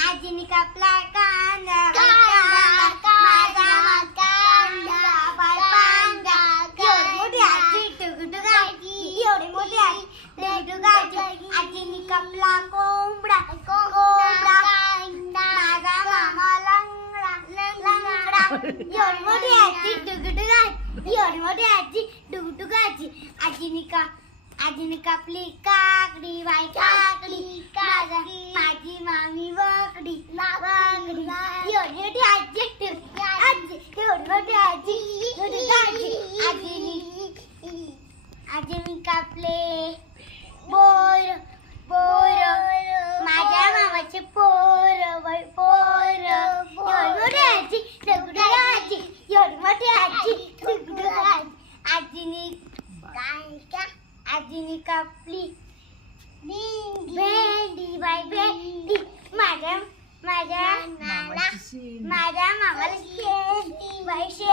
आजीने कापला कांदा माझा कांदा पांदा एवढी मोठी आजी टुकटुक आजी एवढी मोठी आजी टुकटुक आजी आजीने कापला कोंबडा माझा मामा लंगडा एवढी मोठी आजी टुकटुक आजी एवढी मोठी आजी टुकटुक आजी आजीने कापली काकडी बाई काकडी माझी मामी वाकडी एवढी मोठी आजी एवढी मोठी आजी आजीने कापले बोर माझ्या मामाचे पोर एवढी मोठी आजी टुकटुक आजी एवढी मोठी आजी टुकटुक आजीने कापली भेंडी बाई भेंडी माझ्या मामाला शेंडी बाई शेंडी